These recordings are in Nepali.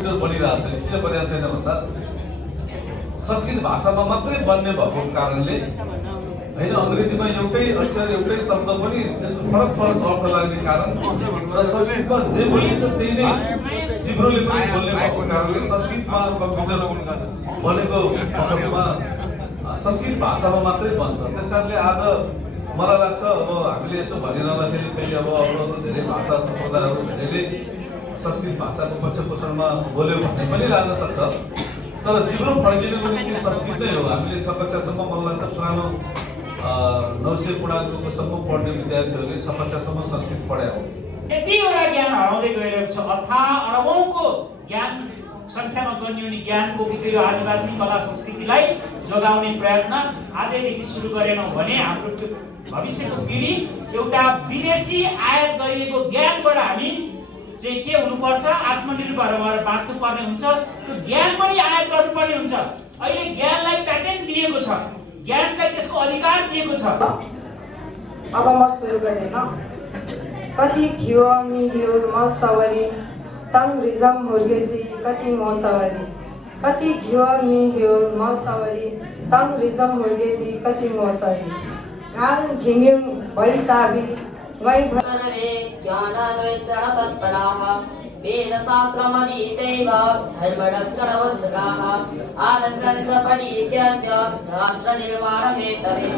बनिरहेको छ। किन बनिरहेको छैन भन्दा संस्कृत भाषामा मात्रै बन्ने भएको कारणले होइन, अङ्ग्रेजीमा एउटै अक्षर एउटै शब्द पनि त्यसको फरक फरक अर्थ लाग्ने कारण र संस्कृतमा जे बोलिन्छ त्यही नै जिब्रोले पनि बोल्ने भएको कारणले संस्कृतमा कम्प्युटर बनेको वखतमा संस्कृत भाषामा मात्रै बन्छ। त्यस कारणले आज मलाई लाग्छ अब हामीले यसो भनिरहँदाखेरि फेरि अब अरू धेरै भाषा सम्प्रदायहरू धेरैले संस्कृत भाषाको पक्षपोषणमा बोल्यो भन्ने पनि लाग्न सक्छ, तर जिब्रो फर्किनुको निम्ति संस्कृत नै हो। हामीले 6 कक्षासम्म मलाई लाग्छ पुरानो 900 पूर्णाङ्कसम्म पढ्ने विद्यार्थीहरूले 6 कक्षासम्म संस्कृत पढाए हो। यतिवटा ज्ञान हराउँदै गइरहेको छ। अथाह अरबौंको ज्ञान संख्यामा गण्य हुने ज्ञानको यो आदिवासी कला संस्कृतिलाई जोगाउने प्रयत्न आजैदेखि सुरु गरेनौँ भने हाम्रो भविष्यको पिँढी एउटा विदेशी आयात गरिएको ज्ञानबाट हामी चाहिँ के हुनुपर्छ, आत्मनिर्भर भएर बाँच्नु पर्ने हुन्छ। त्यो ज्ञान पनि आयात गर्नुपर्ने हुन्छ। अहिले ज्ञानलाई प्याटेन्ट दिएको छ, ज्ञानलाई त्यसको अधिकार दिएको छ। अब म सुरु गरेँ न। कति घिउ मिहिउ मसवरी तङ रिजम मुर्गेजी कति मोसवरी, कति घिउ मिहिउ मसवरी तङ रिजम मुर्गेजी कति मोसवरी, घाम घिङ्यौ भैसाबी वै रे ज्ञानान्वेषण तत्पराः वेदशास्त्रमधीतैव धर्मरक्षणोत्सुकाः आलस्यञ्च परित्याज्य राष्ट्रनिर्माणहेतवे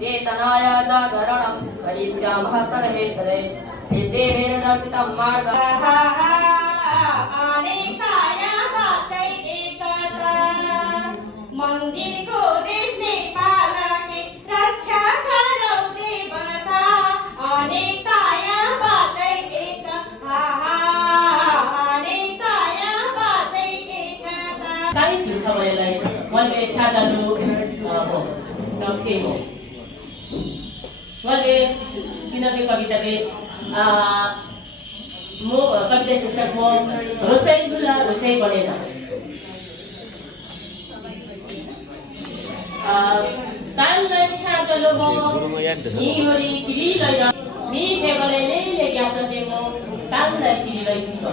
चेतनाय जागरणं करिष्यामः सनहे सनहे देशेभिर्दर्शितं मार्गः अनेकाय बाटै एकता मन्दिरको देश नेपालकै रक्षा गरौ देवता अनेकाय बाटै एकता अनेकाय बाटै एकता ताई तिरुखबैलाई मैले छादालु नके हो मैले किनकि कविताले म कविता शीर्षक म रोसै बनेन ताललाई छादलो म निहोरी किरीलाई नि फेगलेले ग्यासते म ताललाई किरीलाई सिक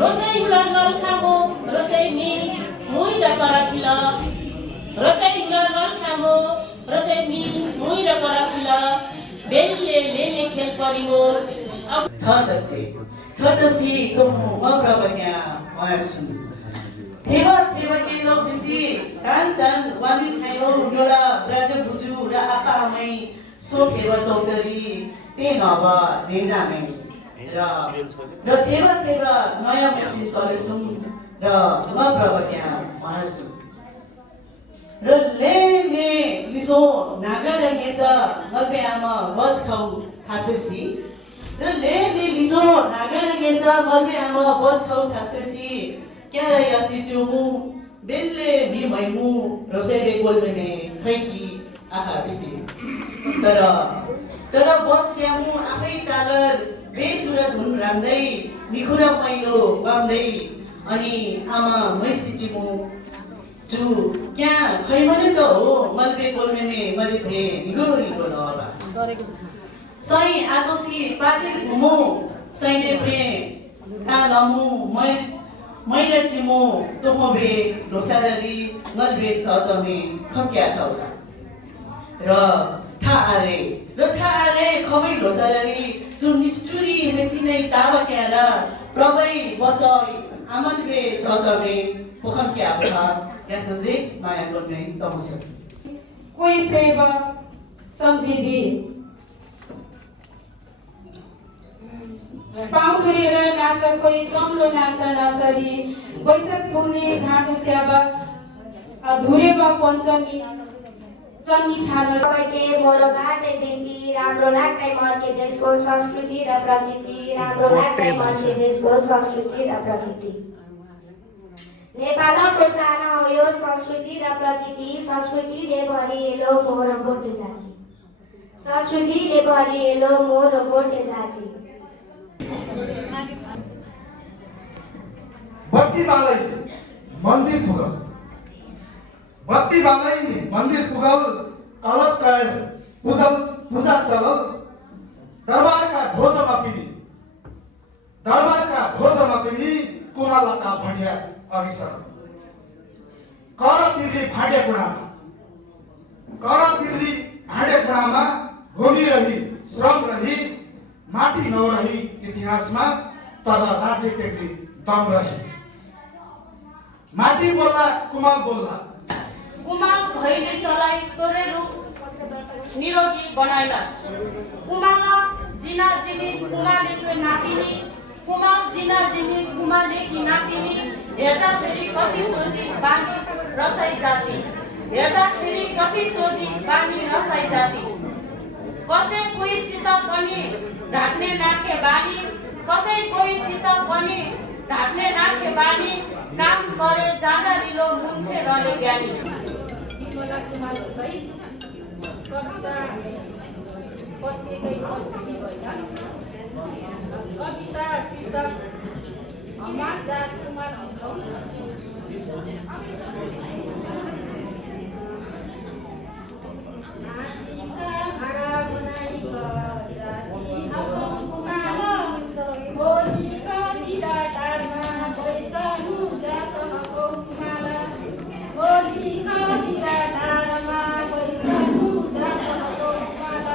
रोसै हुलनगल खामो रोसै नि मुइ र कराखिल रोसै हुलनगल खामो रोसै नि मुइ र कराखिल बेलले लेले खेल परिमो छदसी तुम अप्रवज्ञा वार्सु थेवा के लोकसी कान वानी खायो नोला राज बुजु र आपामै सो फेवा चौधरी ते नभ नेजामै र थेवा नयाँ मेसिन चलेसु र अप्रवज्ञा वार्सु र ले लिसो नागर गेस नल्पे आमा बस खाउ थासेसी र ले लिसो नागर गेस नल्पे आमा बस खाउ थासेसी क्या यासी चुमु बेलले भी मैमु रोसेबे गोल्बने खैकी आहा बिसी तर बस यामु आफै टालर बेसुरत हुन राम्दै निखुरा मैलो बाम्दै अनि आमा मैसी चिमु जु क्या खै मैले त हो मल्पे कोल्मेमे मैले प्रे निगुरो लहरा सही आदोसी पातिर घुमो सैले प्रे तालमु मैले चिमो तोखबे लोसारी मल्बे चचमे खक्या थौला र थाआरे खबै लोसारी जु निष्ठुरी मेसिनै तावा क्यारा प्रबै बसै आमलबे चचमे पोखक्या भा यासजे माया गर्ने तमस कोही प्रेम सम्झिदी पाउँदुरेर नाच खोइ कम्लो नाच नासरी बैशाख पुर्णे घाँटो स्याबा धुरेबा पञ्चमी चन्नी थाना सबैले मोरो घाटे बिन्ती राम्रो लाग्दै मर्के देशको संस्कृति र प्रकृति राम्रो लाग्दै मर्के देशको संस्कृति र प्रकृति नेपालको सानो हो यो संस्कृति र प्रकृति संस्कृतिले भरिएलो मोर बोटे जाति संस्कृतिले भरिएलो मोर बोटे जाति बत्ती बालै मन्दिर पुगल बत्ती बालै मन्दिर पुगल कलश कायम पूजा चलल दरबारका भोजमा पिनी कुमालका भण्डिया अघि सर कर तिर्ली भाँडे बुढामा भूमि रही श्रम रही माटी नरही इतिहासमा तर राज्य टेक्ने दम रही माटी बोल्ला कुमाल बोल्ला कुमाल भैले चलाई तोरे रूप निरोगी बनाइला कुमाल जिना जिनी कुमालेको नातिनी कुमाल जिना जिनी कुमालेकी नातिनी हेर्दाखेरि कति सोझी बानी रसाई जाति हेर्दाखेरि कति सोझी बानी रसाई जाति कसै कोहीसित पनि ढाट्ने नाखे बानी कसै कोहीसित पनि ढाट्ने नाखे बानी काम गरे जाँदा रिलो मुन्छे रले ज्ञानी तिमीलाई कुमाल भई कविता बस्नेकै बस्ती भएन कविता शीर्षक हमार जात कुमार हौ नानीका भाडा बनाइका जाति हौ कुमार होलीका दिदा टारमा बैसानु जात हौ कुमार होलीका दिदा टारमा बैसानु जात हौ कुमार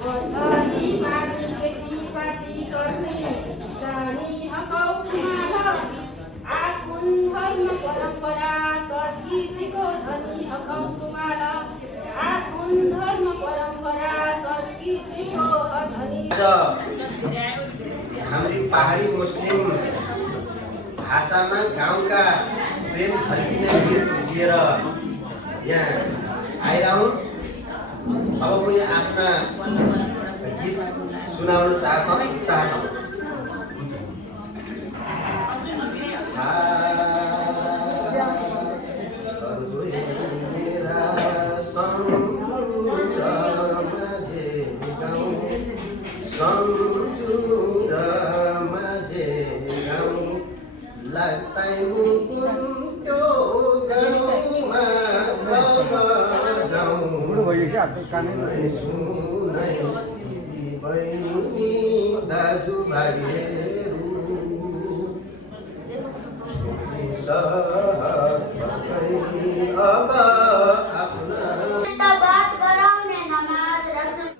पछाडि माथि खेतीपाती गर्ने किसानी हौ कुमार आफून धर्म परम्परा संस्कृतिको धनी हौ कुमार आफून धर्म परम्परा संस्कृतिको धनी हाम्रो पहाडी मुस्लिम भाषामा गाउँका प्रेम झल्किने गीत लिएर यहाँ आएका हुन् अब म आफ्ना गीत सुनाउन चाहन्छु बात गराउने नमाज रसुल